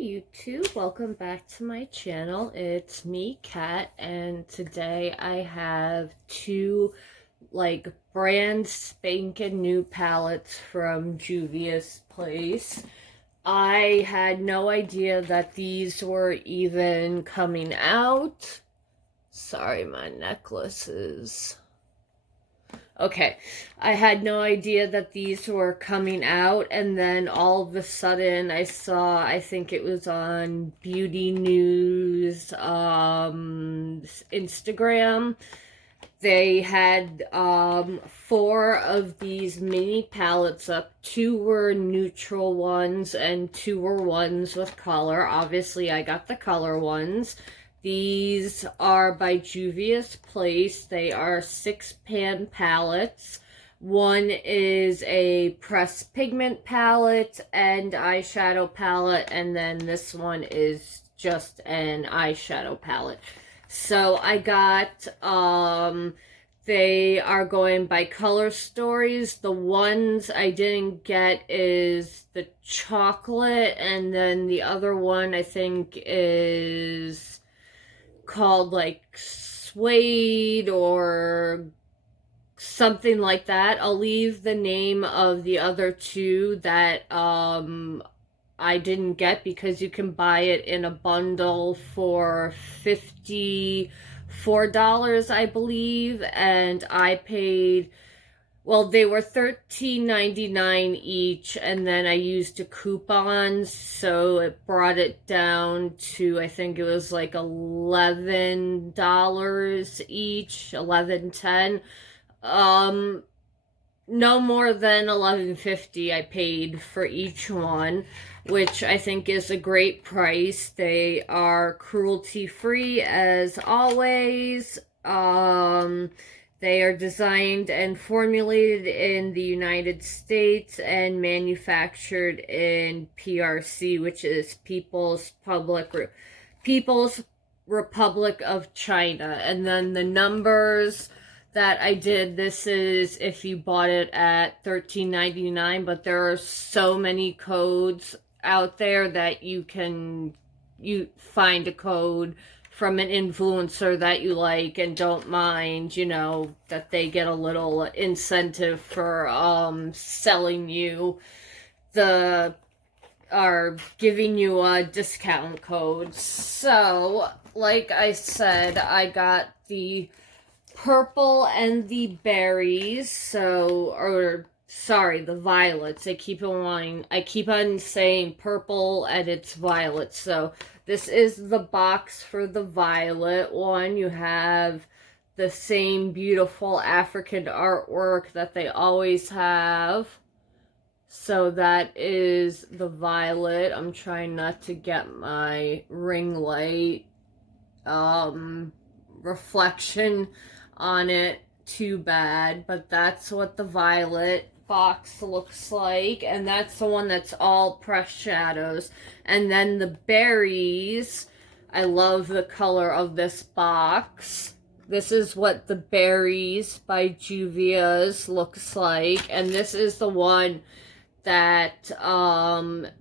YouTube, welcome back to my channel. It's me, Kat, and today I have two brand spanking new palettes from Juvias Place. I had no idea that these were even coming out. Sorry, my necklace is... Okay, I had no idea that these were coming out, and then all of a sudden I saw, I think it was on Beauty News, Instagram, they had four of these mini palettes up. Two were neutral ones and two were ones with color. Obviously, I got the color ones. These are by Juvias Place. They are 6-pan palettes. One is a pressed pigment palette and eyeshadow palette, and then this one is just an eyeshadow palette. So I got, they are going by color stories. The ones I didn't get is the chocolate, and then the other one I think is called like suede or something like that. I'll leave the name of the other two that I didn't get because you can buy it in a bundle for $54, I believe, and I paid, well, they were $13.99 each, and then I used a coupon, so it brought it down to, I think it was like $11 each, $11.10. No more than $11.50 I paid for each one, which I think is a great price. They are cruelty-free as always. They are designed and formulated in the United States and manufactured in PRC, which is People's Republic of China. And then the numbers that I did, this is if you bought it at $13.99, but there are so many codes out there that you find a code from an influencer that you like and don't mind, you know, that they get a little incentive for selling you are giving you a discount code. So, like I said, I got the purple and the berries, the violets. I keep on saying purple and it's violet. So this is the box for the violet one. You have the same beautiful African artwork that they always have. So that is the violet. I'm trying not to get my ring light reflection on it too bad, but that's what the violet box looks like, and that's the one that's all pressed shadows. And then the berries, I love the color of this box. This is what the berries by Juvia's looks like, and this is the one that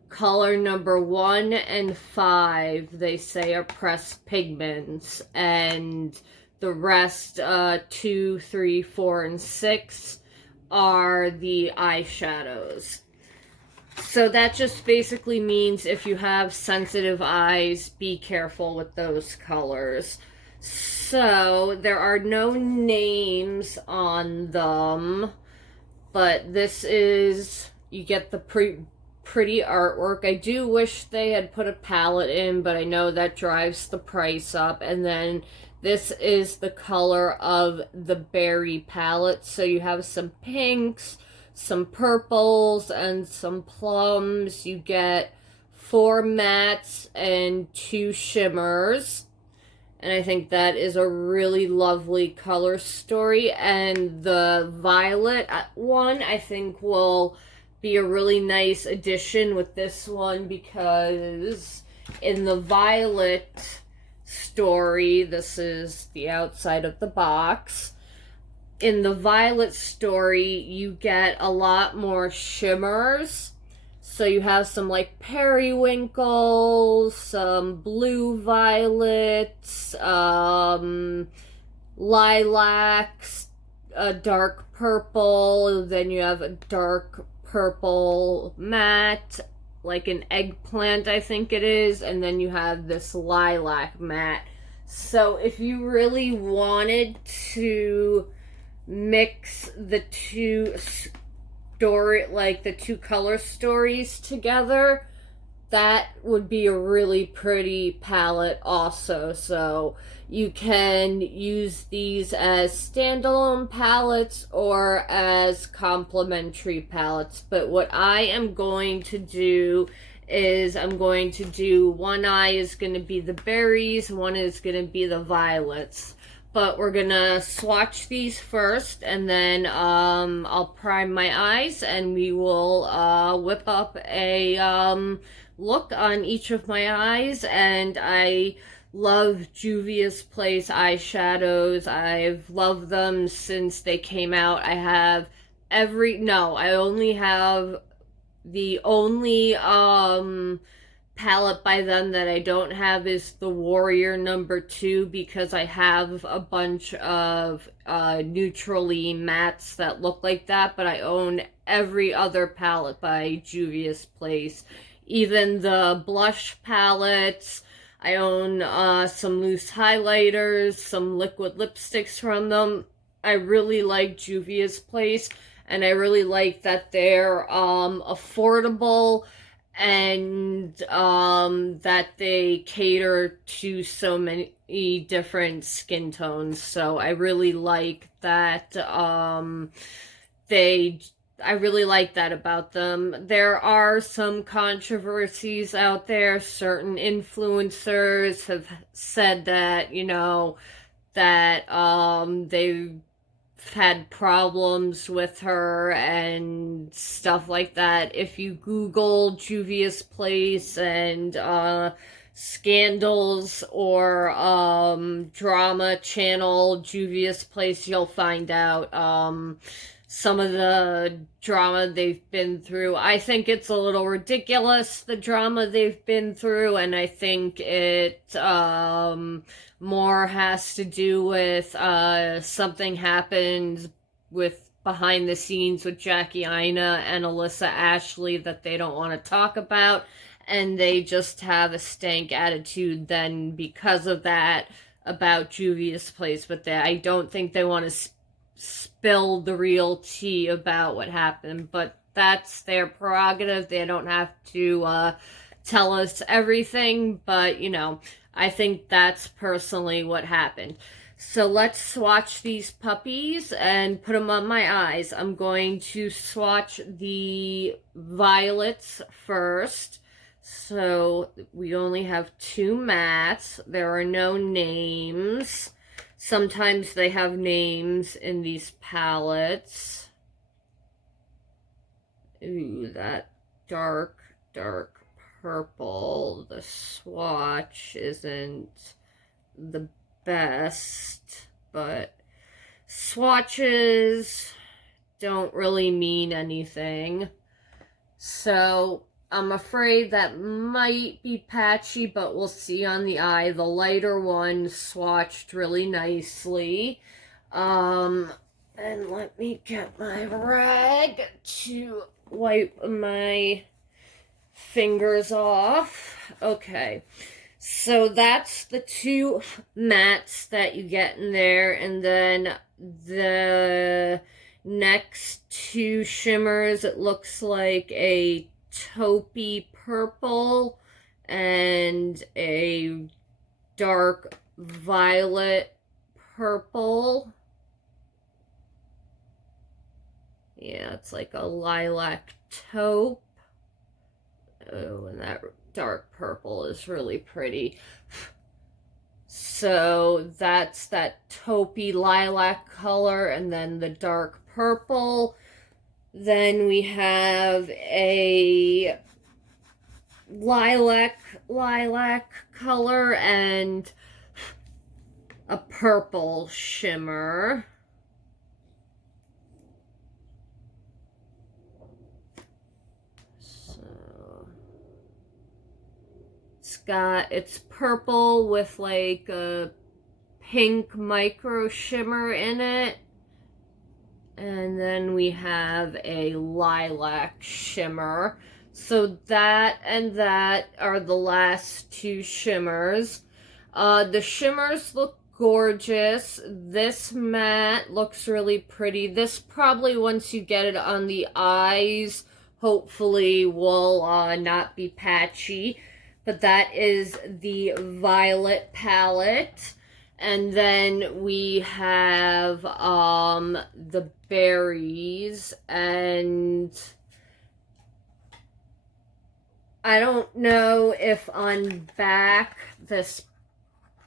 color number 1 and 5 they say are pressed pigments, and the rest 2, 3, 4, and 6 are the eyeshadows. So that just basically means if you have sensitive eyes, be careful with those colors. So there are no names on them, but this is, you get the pretty artwork. I do wish they had put a palette in, but I know that drives the price up. And then this is the color of the berry palette. So you have some pinks, some purples, and some plums. You get 4 mattes and 2 shimmers. And I think that is a really lovely color story. And the violet one, I think, will be a really nice addition with this one, because in the violet story, this is the outside of the box. In the violet story, you get a lot more shimmers. So you have some like periwinkles, some blue violets, lilacs, a dark purple, then you have a dark purple matte, like an eggplant I think it is, and then you have this lilac matte. So if you really wanted to mix the two the two color stories together, that would be a really pretty palette also. So you can use these as standalone palettes or as complementary palettes. But what I am going to do is I'm going to do, one eye is going to be the berries, one is going to be the violets. But we're gonna swatch these first, and then I'll prime my eyes, and we will whip up a look on each of my eyes. And I love Juvias Place eyeshadows. I've loved them since they came out. I have I only have the only palette by them that I don't have is the Warrior #2, because I have a bunch of neutrally mattes that look like that, but I own every other palette by Juvias Place. Even the blush palettes, I own some loose highlighters, some liquid lipsticks from them. I really like Juvias Place, and I really like that they're affordable, and that they cater to so many different skin tones. So I really like that I really like that about them. There are some controversies out there. Certain influencers have said that, that they've had problems with her and stuff like that. If you Google Juvias Place and scandals or drama channel Juvias Place, you'll find out some of the drama they've been through. I think it's a little ridiculous, the drama they've been through, and I think it more has to do with something happened with behind the scenes with Jackie Aina and Alyssa Ashley that they don't want to talk about, and they just have a stank attitude then because of that about Juvia's Place. But I don't think they want to spill the real tea about what happened, but that's their prerogative. They don't have to tell us everything, but I think that's personally what happened. So let's swatch these puppies and put them on my eyes. I'm going to swatch the violets first. So we only have 2 mattes. There are no names. Sometimes they have names in these palettes. Ooh, that dark purple. The swatch isn't the best, but swatches don't really mean anything. So I'm afraid that might be patchy, but we'll see on the eye. The lighter one swatched really nicely. And let me get my rag to wipe my fingers off. Okay, so that's the 2 mattes that you get in there, and then the next 2 shimmers, it looks like a taupey purple and a dark violet purple. Yeah, it's like a lilac taupe. Oh, and that dark purple is really pretty. So that's that taupey lilac color, and then the dark purple. Then we have a lilac color and a purple shimmer. So it's purple with like a pink micro shimmer in it. And then we have a lilac shimmer. So that and that are the last two shimmers. The shimmers look gorgeous. This matte looks really pretty. This probably, once you get it on the eyes, hopefully will not be patchy. But that is the Violet palette. And then we have the berries, and I don't know if on back this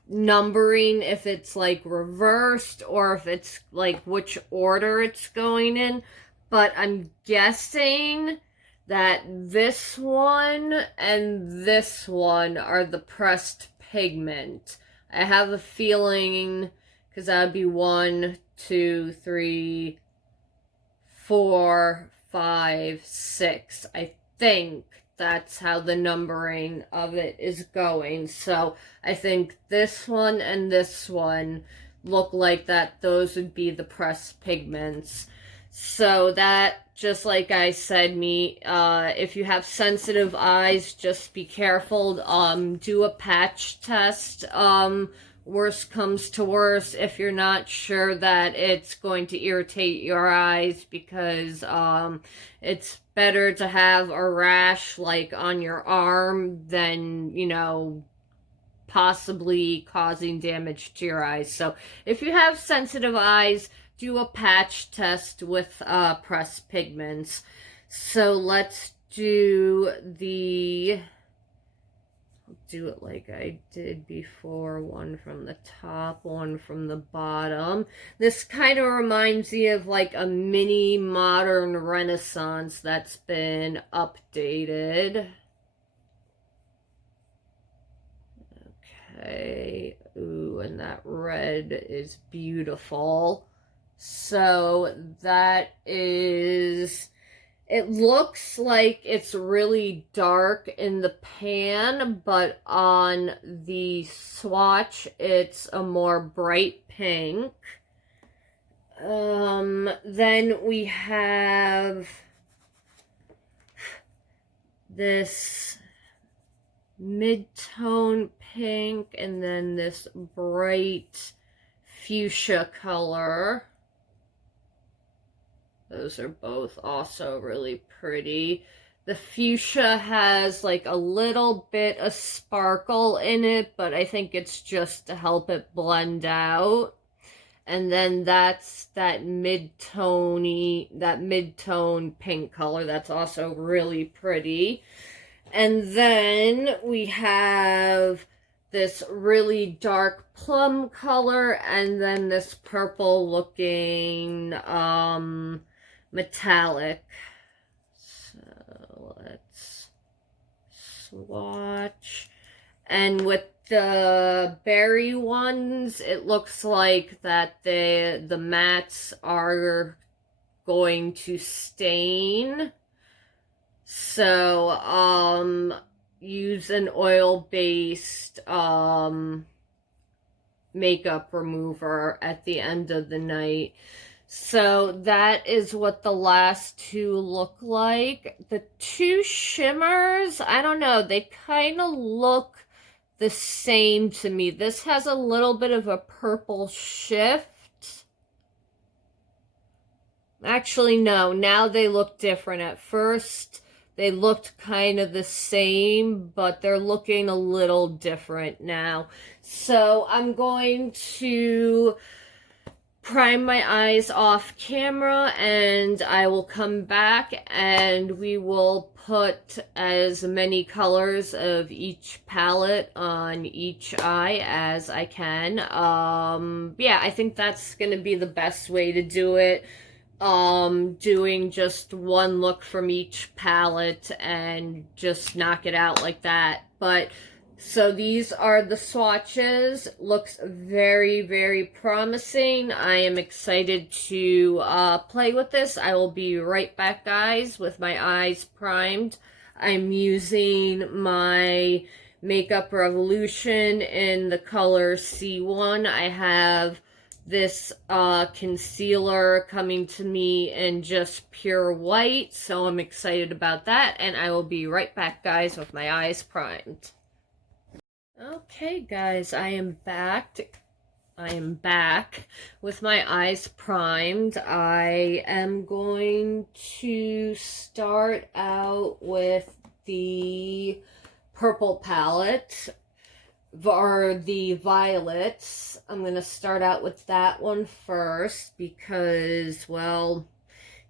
numbering, if it's like reversed or if it's like which order it's going in, but I'm guessing that this one and this one are the pressed pigment. I have a feeling, because that would be 1, 2, 3, 4, 5, 6. I think that's how the numbering of it is going. So I think this one and this one look like that. Those would be the pressed pigments. So that, just like I said, if you have sensitive eyes, just be careful. Do a patch test. Worst comes to worst, if you're not sure that it's going to irritate your eyes, because it's better to have a rash like on your arm than, you know, possibly causing damage to your eyes. So if you have sensitive eyes, do a patch test with pressed pigments. So let's do it like I did before. One from the top, one from the bottom. This kind of reminds me of like a mini modern Renaissance that's been updated. Okay. Ooh, and that red is beautiful. So that is, it looks like it's really dark in the pan, but on the swatch it's a more bright pink. Then we have this mid-tone pink, and then this bright fuchsia color. Those are both also really pretty. The fuchsia has like a little bit of sparkle in it, but I think it's just to help it blend out. And then that's that mid-tone pink color. That's also really pretty. And then we have this really dark plum color, and then this purple looking metallic. So let's swatch. And with the berry ones, it looks like that the mattes are going to stain. So use an oil-based makeup remover at the end of the night. So that is what the last two look like. The two shimmers, I don't know, they kind of look the same to me. This has a little bit of a purple shift. Actually, no, now they look different. At first, they looked kind of the same, but they're looking a little different now. So I'm going to prime my eyes off camera, and I will come back and we will put as many colors of each palette on each eye as I can. Yeah, I think that's going to be the best way to do it. Doing just one look from each palette and just knock it out like that. But so these are the swatches. Looks very, very promising. I am excited to play with this. I will be right back, guys, with my eyes primed. I'm using my Makeup Revolution in the color C1. I have this concealer coming to me in just pure white, so I'm excited about that, and I will be right back, guys, with my eyes primed. Okay, guys, I am back with my eyes primed. I am going to start out with the purple palette, or the violets. I'm going to start out with that one first because, well,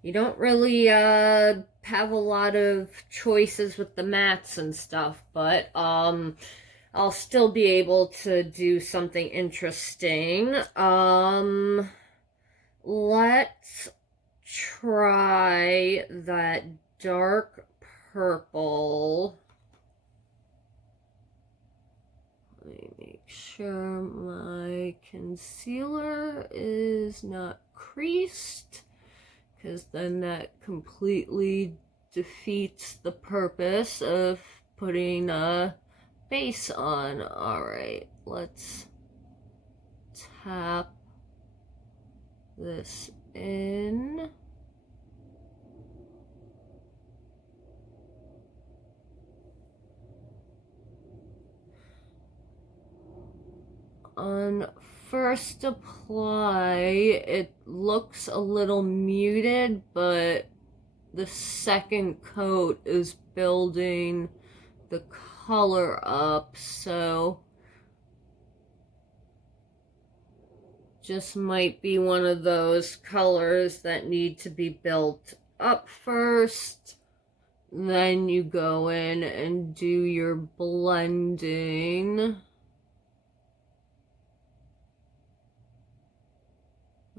you don't really have a lot of choices with the mattes and stuff, but I'll still be able to do something interesting. Let's try that dark purple. Let me make sure my concealer is not creased, because then that completely defeats the purpose of putting a base on. Alright, let's tap this in. On first apply, it looks a little muted, but the second coat is building the color up, so just might be one of those colors that need to be built up first. Then you go in and do your blending.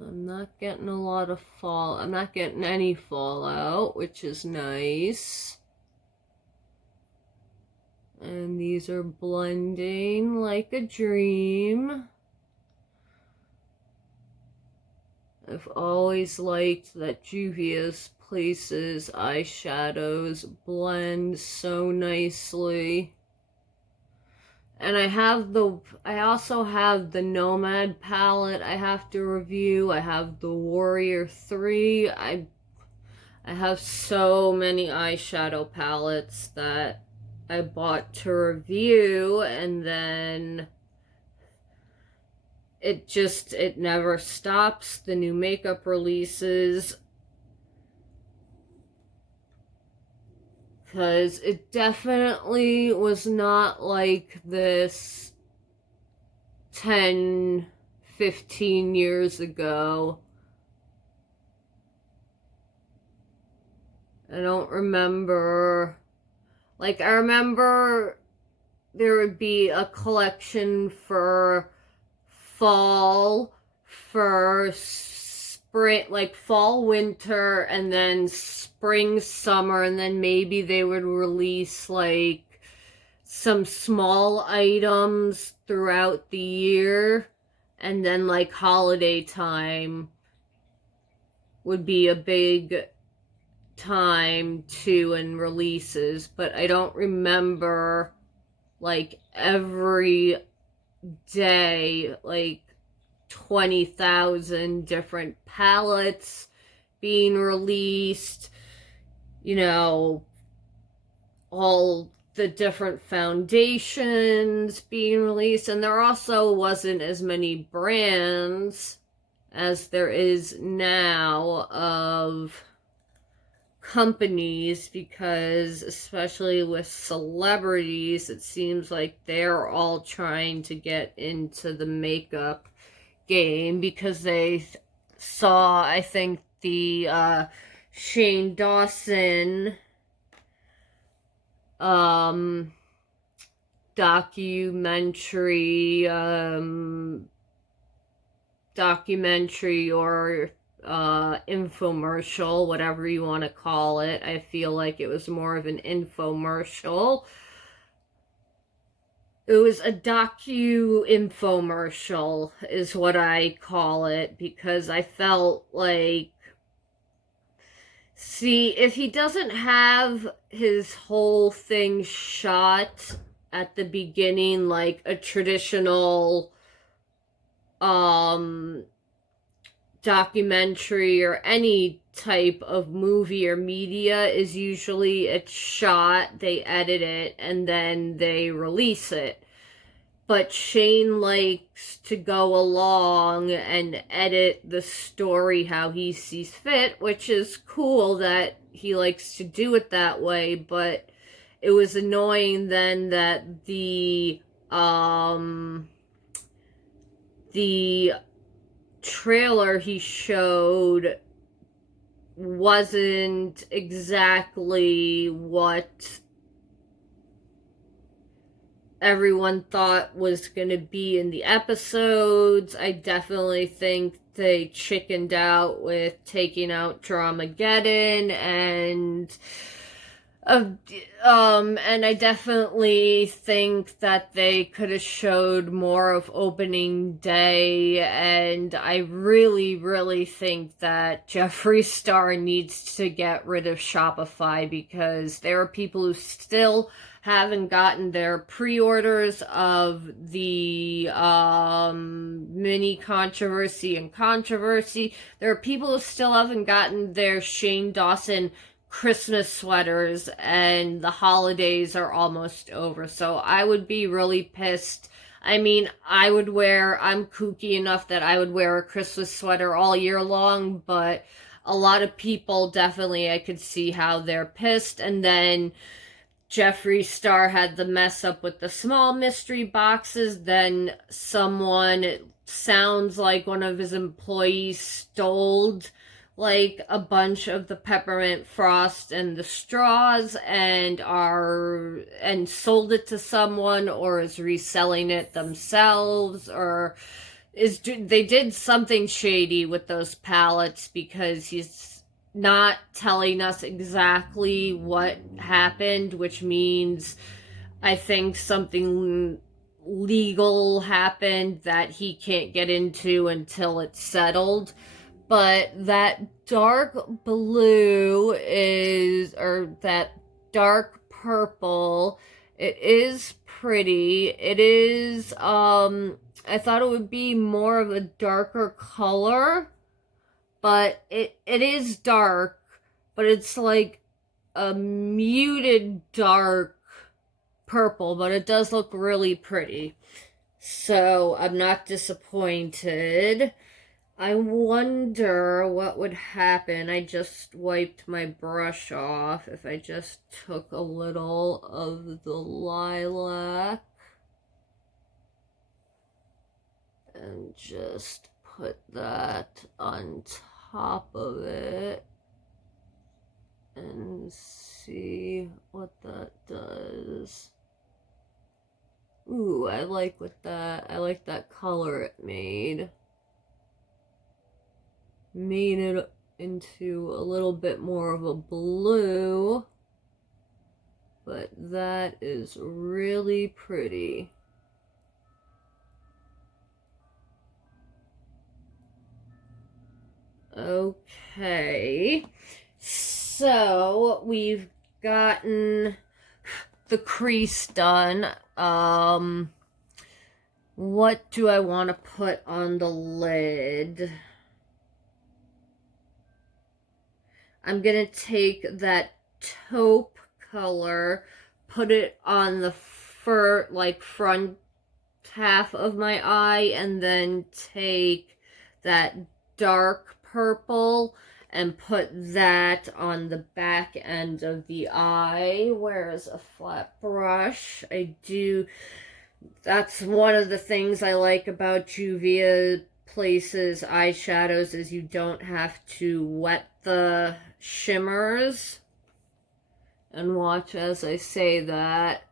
I'm not getting a lot of I'm not getting any fallout, which is nice. And these are blending like a dream. I've always liked that Juvias Place's eyeshadows blend so nicely. And I also have the Nomad palette I have to review. I have the Warrior 3. I have so many eyeshadow palettes that I bought to review, and then it never stops. The new makeup releases, because it definitely was not like this 10, 15 years ago. I don't remember. Like, I remember there would be a collection for fall, for spring, like fall, winter, and then spring, summer, and then maybe they would release like some small items throughout the year, and then like holiday time would be a big time too, and releases. But I don't remember like every day like 20,000 different palettes being released, you know, all the different foundations being released. And there also wasn't as many brands as there is now of companies, because especially with celebrities, it seems like they're all trying to get into the makeup game, because they saw, I think, the Shane Dawson documentary or infomercial, whatever you want to call it. I feel like it was more of an infomercial. It was a docu-infomercial is what I call it, because I felt like, see, if he doesn't have his whole thing shot at the beginning like a traditional documentary or any type of movie or media is usually it's shot, they edit it, and then they release it. But Shane likes to go along and edit the story how he sees fit, which is cool that he likes to do it that way, but it was annoying then that the trailer he showed wasn't exactly what everyone thought was going to be in the episodes. I definitely think they chickened out with taking out Dramageddon and I definitely think that they could have showed more of opening day, and I really, really think that Jeffree Star needs to get rid of Shopify, because there are people who still haven't gotten their pre-orders of the mini controversy and controversy. There are people who still haven't gotten their Shane Dawson Christmas sweaters, and the holidays are almost over, so I would be really pissed. I mean, I'm kooky enough that I would wear a Christmas sweater all year long, but a lot of people definitely, I could see how they're pissed. And then Jeffree Star had the mess up with the small mystery boxes. Then someone, it sounds like one of his employees, stole like a bunch of the peppermint frost and the straws and sold it to someone, or is reselling it themselves, or they did something shady with those palettes, because he's not telling us exactly what happened, which means I think something legal happened that he can't get into until it's settled. But that dark blue or that dark purple, it is pretty. It is, I thought it would be more of a darker color, but it is dark, but it's like a muted dark purple, but it does look really pretty. So I'm not disappointed. I wonder what would happen. I just wiped my brush off if I just took a little of the lilac and just put that on top of it and see what that does. Ooh, I like that color it made. Made it into a little bit more of a blue, but that is really pretty. Okay, so we've gotten the crease done. What do I want to put on the lid? I'm gonna take that taupe color, put it on the front half of my eye, and then take that dark purple and put that on the back end of the eye. Where's a flat brush? That's one of the things I like about Juvias Place's eyeshadows, is you don't have to wet the shimmers. And watch as I say that.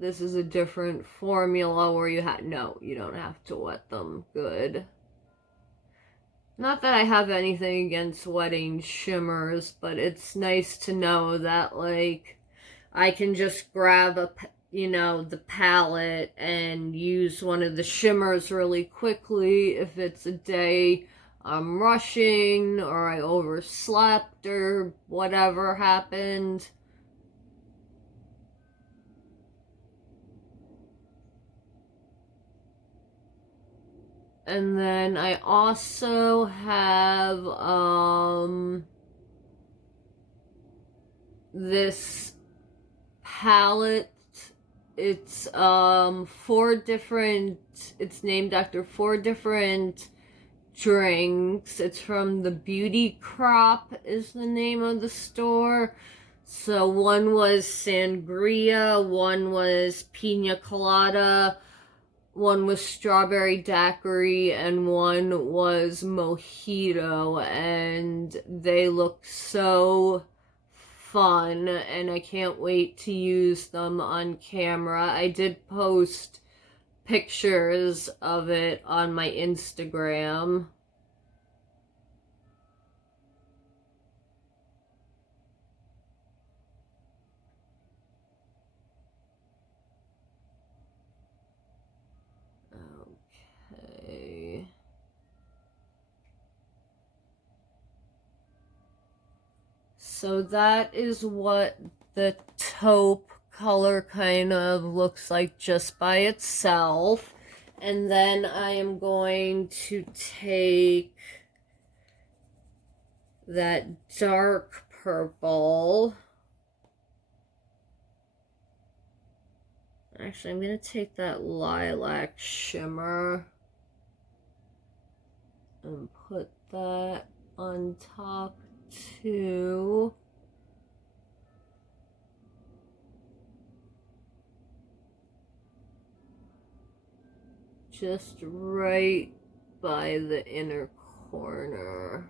This is a different formula where you don't have to wet them. Good. Not that I have anything against wetting shimmers, but it's nice to know that, like, I can just grab the palette and use one of the shimmers really quickly if it's a day I'm rushing or I overslept or whatever happened. And then I also have this palette. It's it's named after 4 different drinks. It's from the Beauty Crop is the name of the store. So one was sangria, one was pina colada, one was strawberry daiquiri, and one was mojito, and they look so fun, and I can't wait to use them on camera. I did post pictures of it on my Instagram. Okay. So that is what the taupe color kind of looks like just by itself. And then I am going to take that dark purple. Actually, I'm going to take that lilac shimmer and put that on top too. Just right by the inner corner.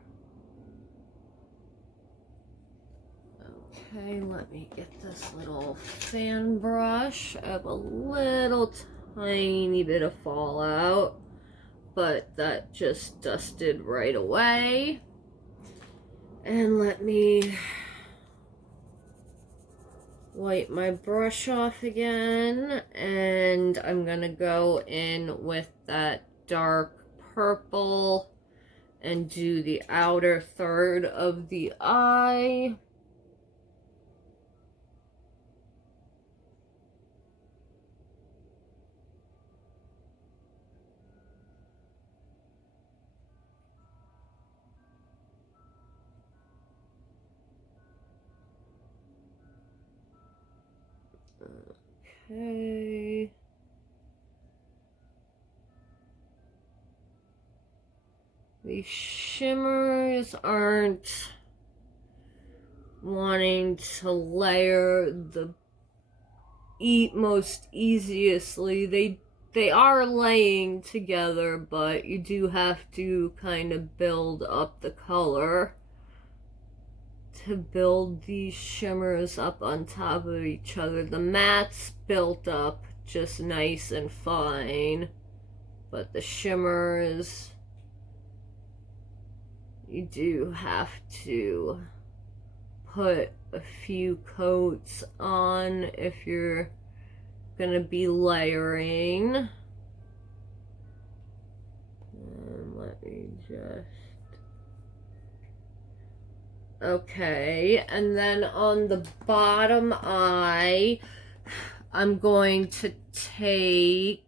Okay, let me get this little fan brush. I have a little tiny bit of fallout, but that just dusted right away. And let me wipe my brush off again, and I'm gonna go in with that dark purple and do the outer third of the eye. Okay. The shimmers aren't wanting to layer the most easily. They are laying together, but you do have to kind of build up the color to build these shimmers up on top of each other. The mattes built up just nice and fine, but the shimmers, you do have to put a few coats on if you're gonna be layering. And let me just... Okay, and then on the bottom eye, I'm going to take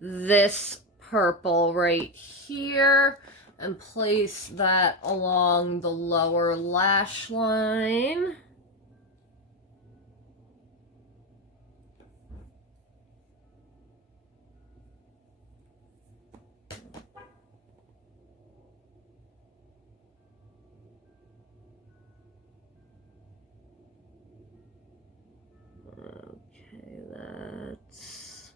this purple right here and place that along the lower lash line. Okay, that's...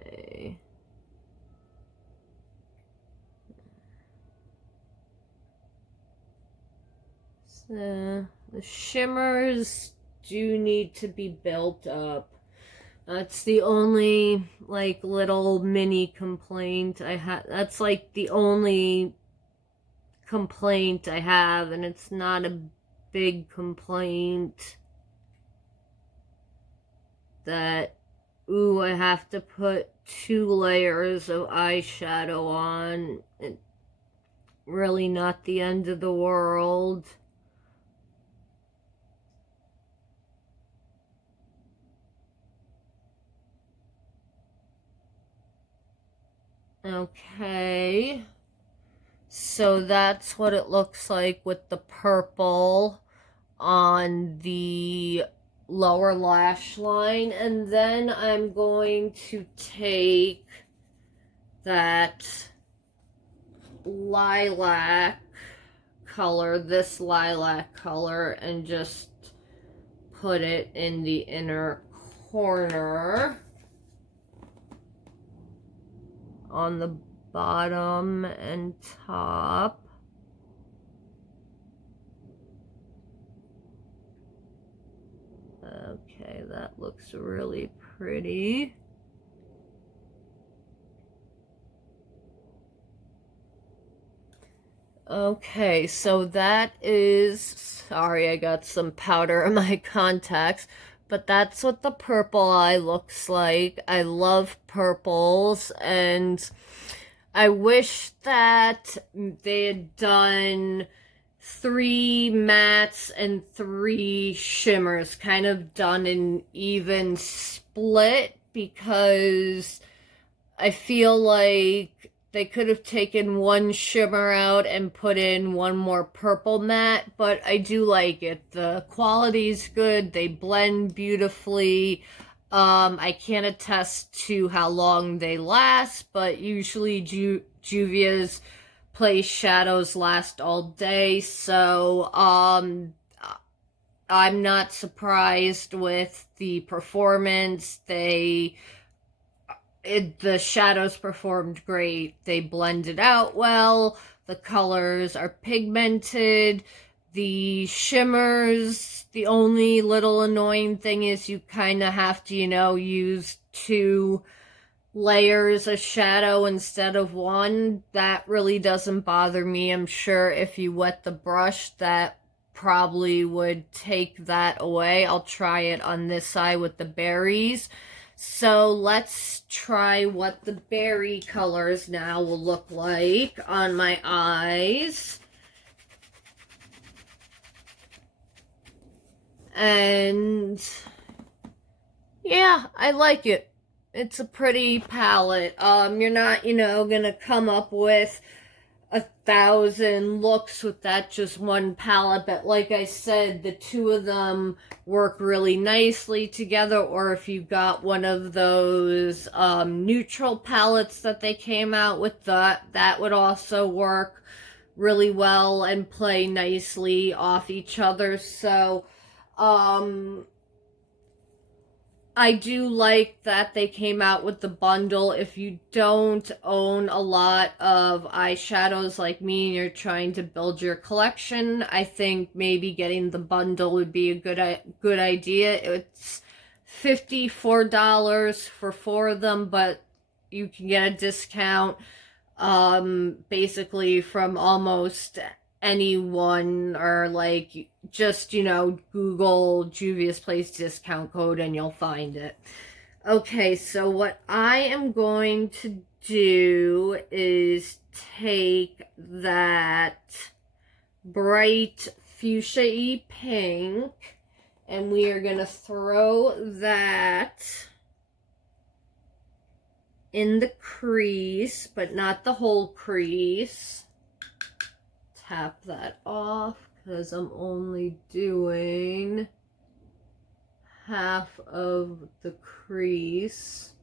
Okay. So the shimmers do need to be built up. That's the only like little mini complaint I have. That's like the only complaint I have, and it's not a big complaint, that ooh, I have to put 2 layers of eyeshadow on. It's really not the end of the world. Okay. So that's what it looks like with the purple on the lower lash line. And then I'm going to take that lilac color, this lilac color, and just put it in the inner corner on the bottom and top. Okay, that looks really pretty. Okay, so that is, sorry, I got some powder in my contacts, but that's what the purple eye looks like. I love purples, and I wish that they had done 3 mattes and 3 shimmers, kind of done an even split, because I feel like they could have taken 1 shimmer out and put in 1 more purple matte, but I do like it. The quality's good. They blend beautifully. I can't attest to how long they last, but usually Juvia's Place shadows last all day, so I'm not surprised with the performance. The shadows performed great. They blended out well. The colors are pigmented. The shimmers, the only little annoying thing is you kind of have to, use 2 layers of shadow instead of 1. That really doesn't bother me. I'm sure if you wet the brush, that probably would take that away. I'll try it on this side with the berries. So let's try what the berry colors now will look like on my eyes. And yeah, I like it. It's a pretty palette. You're not, gonna come up with 1,000 looks with that just one palette, but like I said, the 2 of them work really nicely together. Or if you got one of those neutral palettes that they came out with, that would also work really well and play nicely off each other. So I do like that they came out with the bundle. If you don't own a lot of eyeshadows like me and you're trying to build your collection, I think maybe getting the bundle would be a good idea. It's $54 for 4 of them, but you can get a discount basically from almost anyone, or like just Google Juvias Place discount code and you'll find it. Okay, so what I am going to do is take that bright fuchsia-y pink and we are gonna throw that in the crease, but not the whole crease. Tap that off because I'm only doing half of the crease.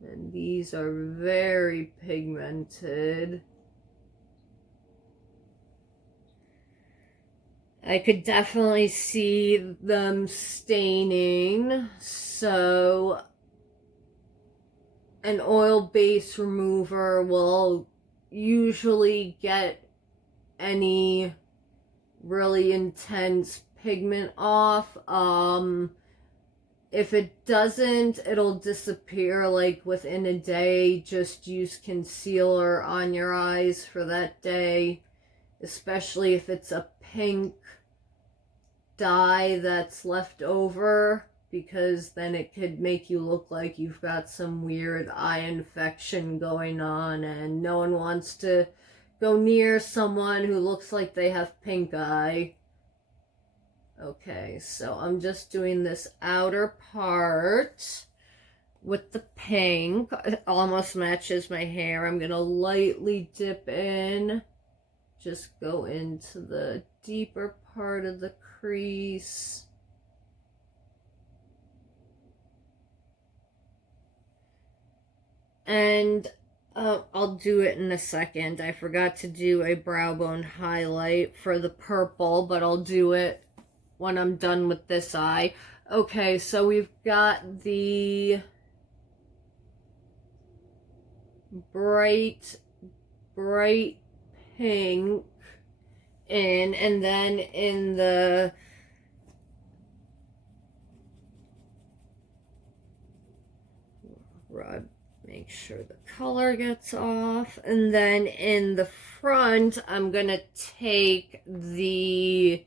And these are very pigmented. I could definitely see them staining, so an oil base remover will usually get any really intense pigment off. If it doesn't, it'll disappear like within a day. Just use concealer on your eyes for that day especially if it's a pink dye that's left over, because then it could make you look like you've got some weird eye infection going on, and no one wants to go near someone who looks like they have pink eye. Okay, so I'm just doing this outer part with the pink. It almost matches my hair. I'm gonna lightly dip in, just go into the deeper part of the crease. And I'll do it in a second. I forgot to do a brow bone highlight for the purple, but I'll do it when I'm done with this eye. Okay, so we've got the bright pink in, and then in the rub, make sure the color gets off, and then in the front I'm gonna take this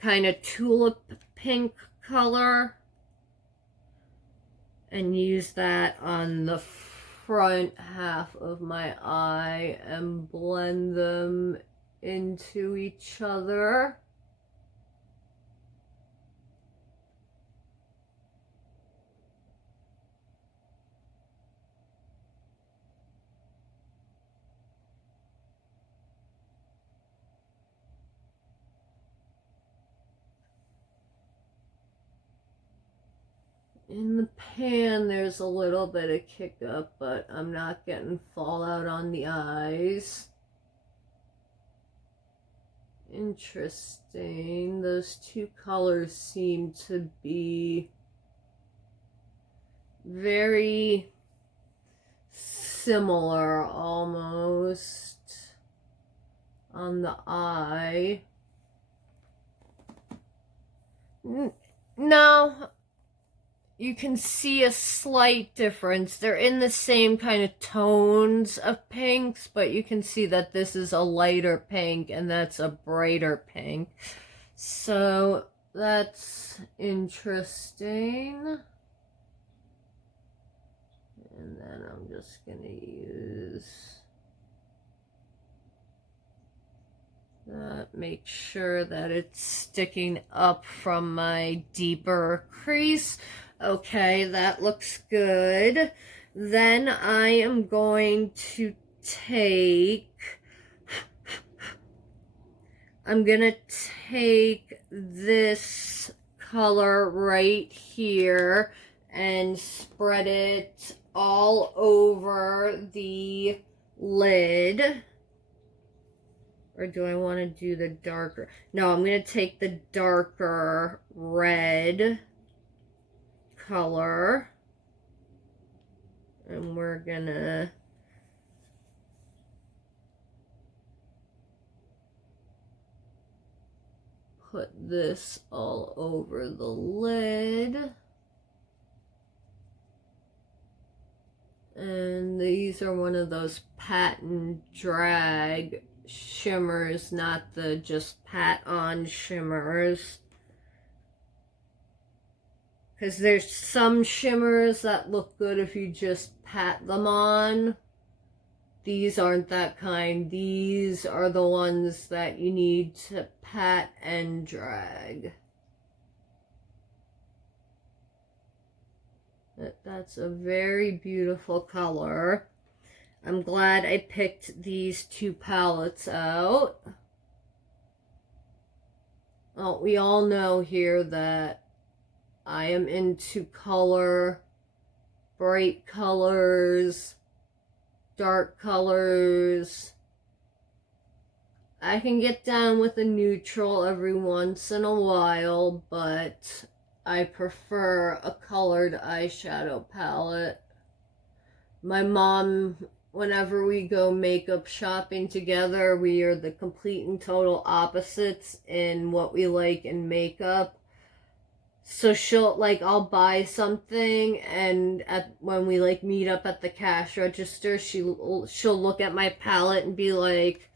kind of tulip pink color and use that on the front half of my eye and blend them into each other. In the pan, there's a little bit of kick up, but I'm not getting fallout on the eyes. Interesting. Those two colors seem to be very similar almost on the eye. No. You can see a slight difference. They're in the same kind of tones of pinks, but you can see that this is a lighter pink and that's a brighter pink. So that's interesting. And then I'm just going to use that. Make sure that it's sticking up from my deeper crease. Okay, that looks good. Then I am going to take this color right here and spread it all over the lid. Or do I want to do the darker? No, I'm going to take the darker red color, and we're gonna put this all over the lid. And these are one of those patent drag shimmers, not the just pat on shimmers. Because there's some shimmers that look good if you just pat them on. These aren't that kind. These are the ones that you need to pat and drag. That's a very beautiful color. I'm glad I picked these two palettes out. Well, we all know here that I am into color, bright colors, dark colors. I can get down with a neutral every once in a while, but I prefer a colored eyeshadow palette. My mom, whenever we go makeup shopping together, we are the complete and total opposites in what we like in makeup. So she'll, like, I'll buy something, and when we, like, meet up at the cash register, she'll look at my palette and be like,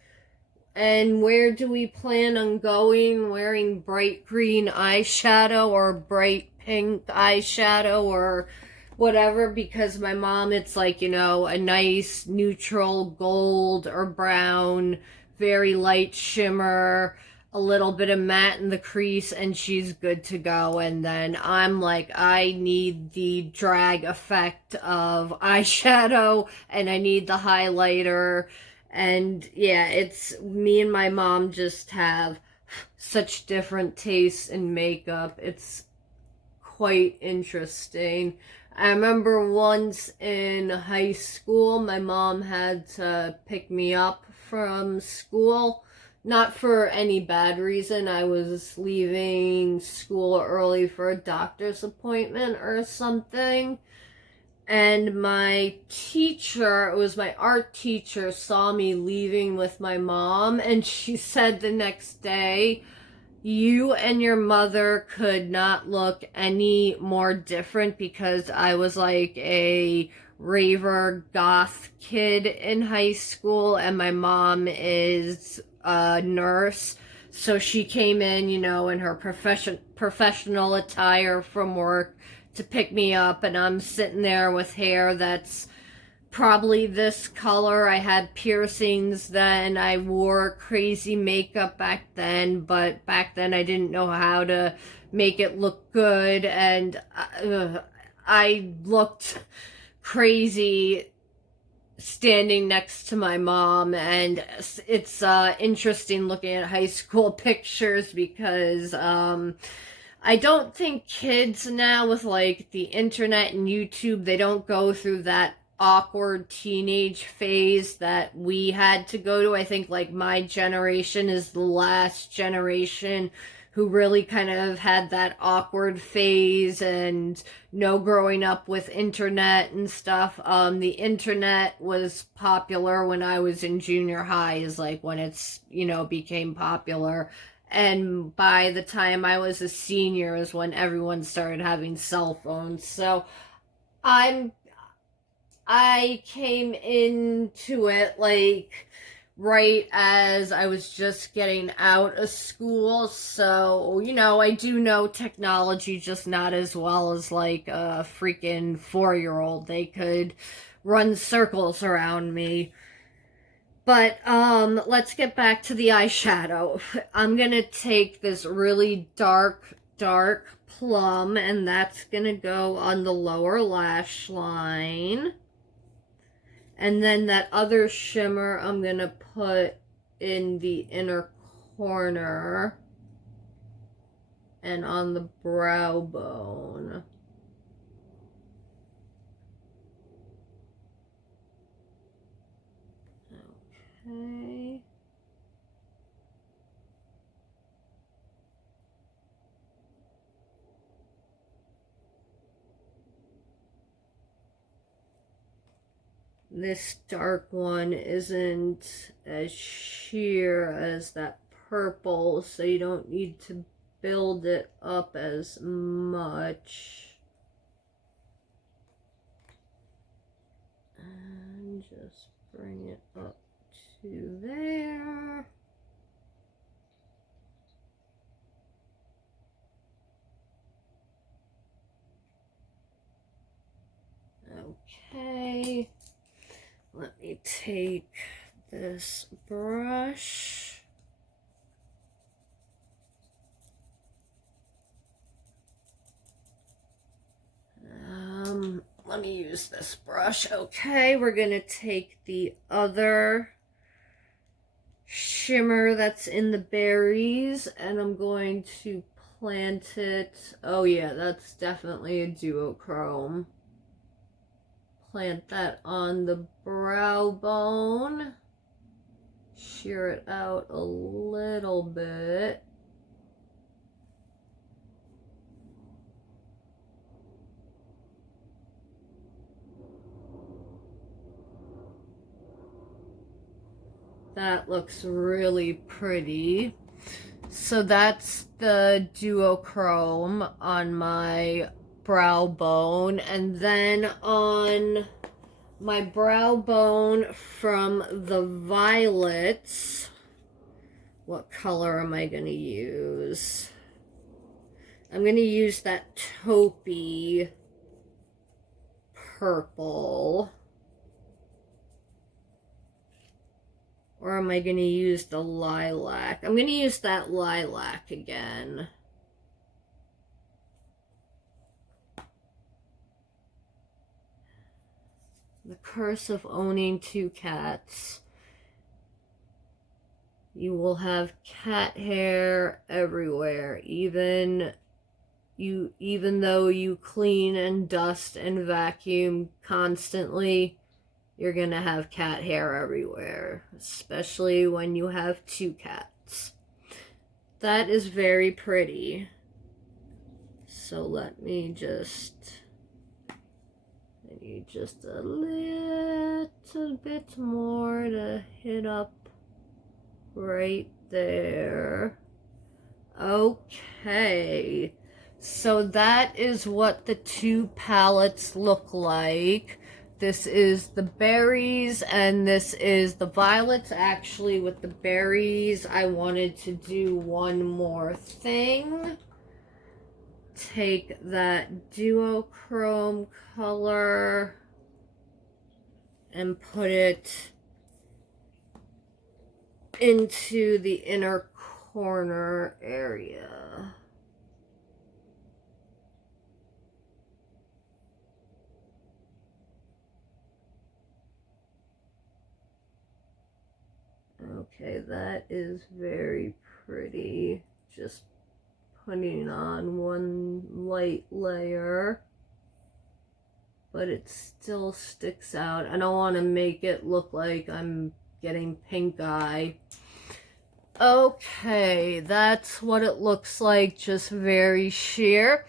And where do we plan on going? Wearing bright green eyeshadow or bright pink eyeshadow or whatever, because my mom, it's like, you know, a nice neutral gold or brown, very light shimmer, a little bit of matte in the crease, and she's good to go. And then I'm like, I need the drag effect of eyeshadow, and I need the highlighter. And yeah, it's me and my mom just have such different tastes in makeup. It's quite interesting. I remember once in high school, my mom had to pick me up from school. Not for any bad reason. I was leaving school early for a doctor's appointment or something. And my teacher, it was my art teacher, saw me leaving with my mom, and she said the next day, you and your mother could not look any more different, because I was like a raver goth kid in high school, and my mom is a nurse. So she came in, you know, in her professional attire from work to pick me up, and I'm sitting there with hair that's probably this color. I had piercings then. I wore crazy makeup back then, but back then I didn't know how to make it look good, and I looked crazy standing next to my mom. And it's interesting looking at high school pictures, because I don't think kids now, with like the internet and YouTube, they don't go through that awkward teenage phase that we had to go to. I think like my generation is the last generation who really kind of had that awkward phase, and no growing up with internet and stuff. The internet was popular when I was in junior high, is like when it's, you know, became popular. And by the time I was a senior is when everyone started having cell phones. So I came into it like right as I was just getting out of school. So, you know, I do know technology, just not as well as like a freaking 4-year-old. They could run circles around me. But let's get back to the eyeshadow. I'm gonna take this really dark plum, and that's gonna go on the lower lash line. And then that other shimmer I'm gonna put in the inner corner and on the brow bone. Okay. This dark one isn't as sheer as that purple, so you don't need to build it up as much. And just bring it up to there. Okay. Let me take this brush. Let me use this brush. Okay, we're gonna take the other shimmer that's in the berries, and I'm going to plant it. Oh yeah, that's definitely a duochrome. Plant that on the brow bone. Shear it out a little bit. That looks really pretty. So that's the duochrome on my brow bone. And then on my brow bone from the violets, What color am I going to use? I'm going to use that taupey purple. Or am I going to use the lilac? I'm going to use that lilac again. The curse of owning two cats. You will have cat hair everywhere, even though you clean and dust and vacuum constantly, you're gonna have cat hair everywhere, especially when you have two cats. That is very pretty. So let me just, I need just a little bit more to hit up right there. Okay, so that is what the two palettes look like. This is the berries and this is the violets. Actually, with the berries, I wanted to do one more thing. Take that duochrome color and put it into the inner corner area. Okay, that is very pretty. Just putting on one light layer, but it still sticks out. I don't want to make it look like I'm getting pink eye. Okay, that's what it looks like, just very sheer.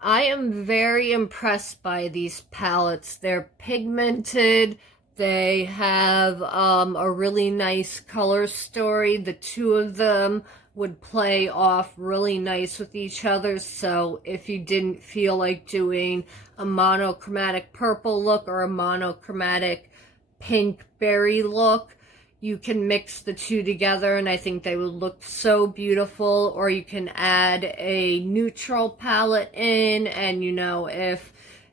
I am very impressed by these palettes. They're pigmented. They have a really nice color story. The two of them would play off really nice with each other. So if you didn't feel like doing a monochromatic purple look or a monochromatic pink berry look, you can mix the two together and I think they would look so beautiful. Or you can add a neutral palette in, and you know, if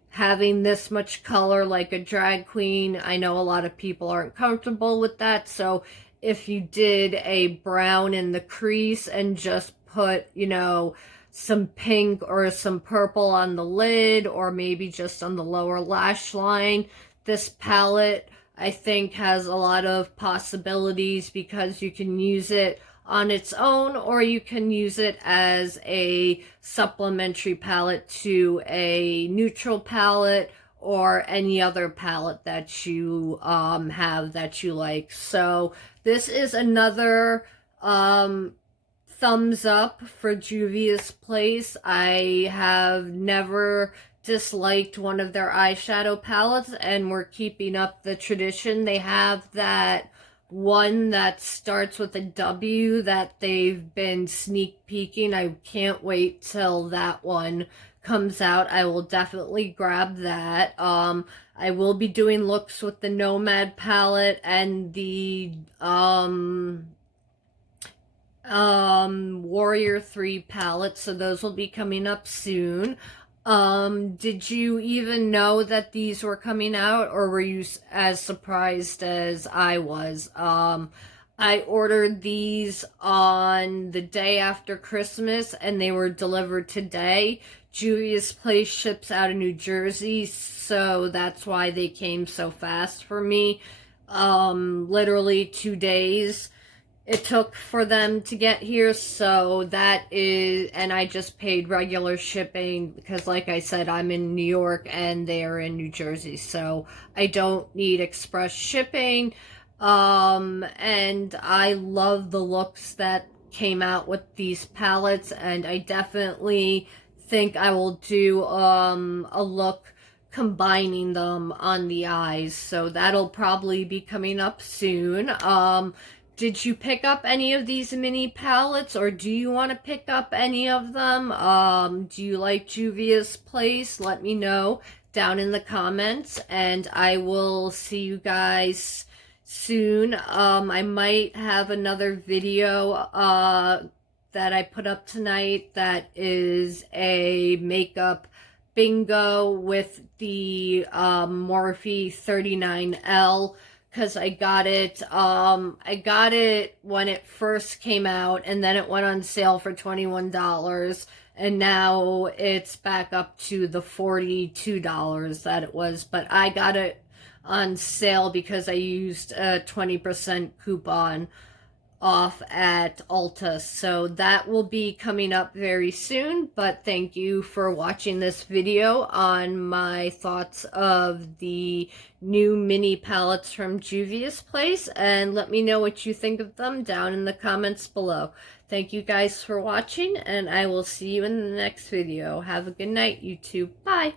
having this much color like a drag queen, I know a lot of people aren't comfortable with that. So if you did a brown in the crease and just put, you know, some pink or some purple on the lid, or maybe just on the lower lash line, this palette I think has a lot of possibilities because you can use it on its own, or you can use it as a supplementary palette to a neutral palette or any other palette that you have that you like. So this is another thumbs up for Juvias Place. I have never disliked one of their eyeshadow palettes, and we're keeping up the tradition. They have that one that starts with a W that they've been sneak peeking. I can't wait till that one comes out. I will definitely grab that. I will be doing looks with the Nomad palette and the Warrior 3 palette, so those will be coming up soon. Did you even know that these were coming out, or were you as surprised as I was? I ordered these on the day after Christmas and they were delivered today. Juvias Place ships out of New Jersey, so that's why they came so fast for me. Literally 2 days it took for them to get here, so that is, and I just paid regular shipping because, like I said, I'm in New York and they're in New Jersey, so I don't need express shipping. And I love the looks that came out with these palettes, and I definitely think I will do a look combining them on the eyes, so that'll probably be coming up soon. Did you pick up any of these mini palettes, or do you want to pick up any of them? Do you like Juvias Place? Let me know down in the comments, and I will see you guys soon. I might have another video that I put up tonight that is a makeup bingo with the Morphe 39L, because I got it when it first came out, and then it went on sale for $21, and now it's back up to the $42 that it was. But I got it on sale because I used a 20% coupon off at Ulta. So that will be coming up very soon. But thank you for watching this video on my thoughts of the new mini palettes from Juvias Place, and let me know what you think of them down in the comments below. Thank you guys for watching, and I will see you in the next video. Have a good night, YouTube. Bye.